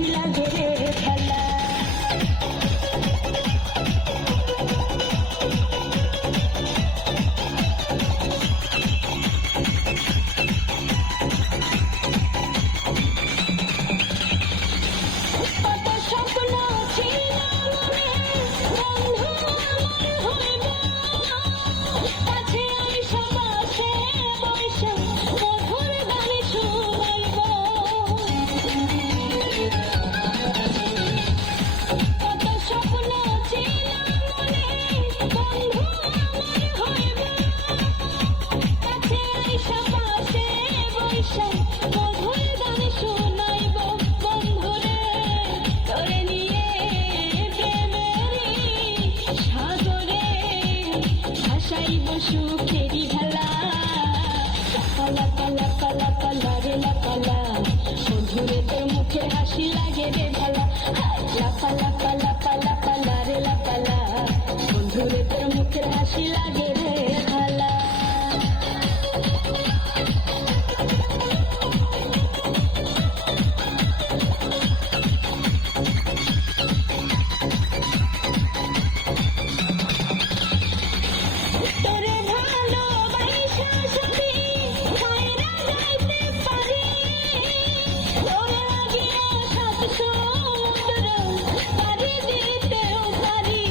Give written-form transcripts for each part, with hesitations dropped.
হাসি লাগে রে খেলা। কত স্বপ্ন ছিল মনে, বন্ধু আমার হইব, কাছে আইসা পাশে বইসা মধুর গান শুনাইব। কত স্বপ্ন ছিল মনে, বন্ধু আমার হইব, কাছে আইসা পাশে বইসা মধুর গান শুনাইব। বন্ধুরে তোরে নিয়ে প্রেমেরই সাগরে ভাসাইব সুখেরই ভেলা। লাপা লাপা লাপা লাপা রে লাপা লা, বন্ধুরে তোর মুখের হাসি লাগে রে ভালা। লাপা লাপা লাপা লাপা লা রে লাপা লা, বন্ধুরে তোর মুখের হাসি লাগে রে ভালা। তোরে ভালোবাসা যদি ছাইরা যাইতে পারি, তোরে লাগিয়া সাত সমুদ্র পাড়ি দিতেও পারি।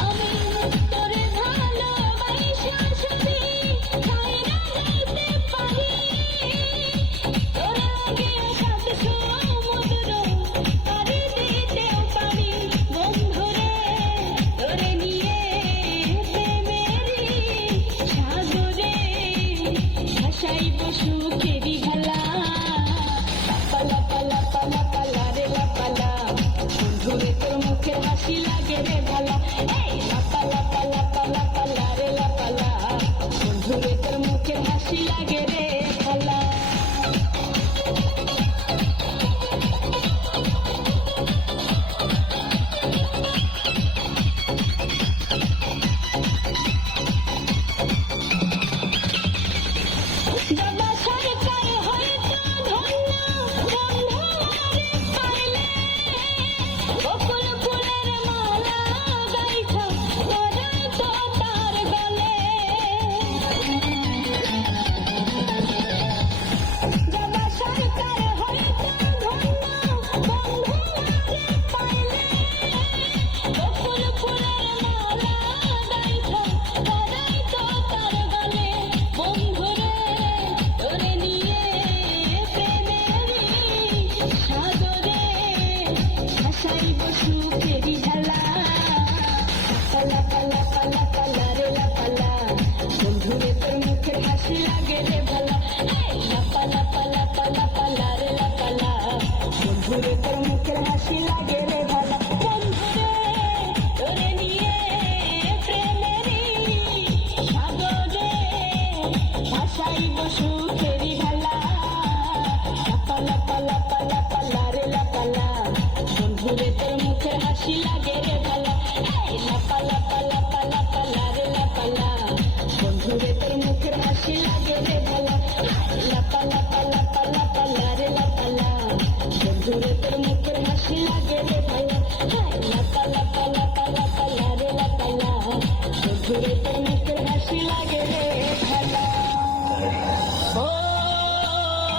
আমি তোরে ভালোবাসা যদি ছাইরা যাইতে পারি, তোরে লাগিয়া সাত সমুদ্র পাড়ি দিতেও পারি। বন্ধুরে তোরে নিয়ে প্রেমেরই সাগরে ভাসাইব সুখেরই ভেলা। লাপা লাপা লাপা লাপা লা রে লাপা লা, বন্ধুরে তোর মুখের হাসি লাগে রে ভালা। এই লাপা লাপা লাপা লাপা লা রে লাপা লা, বন্ধুরে তোর মুখের হাসি লাগে রে ভালা। বাবা সরকার হয়তো ধন্য, বন্ধু আমারে পাইলে, বকুল ফুলের মালা গাইথা পরাইতো তার গলে। বাবা সরকার হয়তো ধন্য, বন্ধু আমারে পাইলে, বকুল ফুলের মালা গাইথা পরাইতো তার গলে। বন্ধুরে তোরে নিয়ে প্রেমেরই সাগরে ভাসাইব সুখেরই ভেলা। লাপা লাপা লাপা লা রে লাপা লা, বন্ধুরে তোর মুখের হাসি লাগে রে ভালা। এই লাপা লাপা লাপা লাপা লা রে লাপা লা, বন্ধুরে তোর মুখের হাসি লাগে রে ভালা। বন্ধুরে তোরে নিয়ে প্রেমেরই সাগরে ভাসাইব সুখেরই ভেলা। লাপা লাপা লাপা লাপা লা রে লাপা লা, বন্ধুরে তোর মুখের হাসি লাগে রে ভালা। এই লাপা লাপা লাপা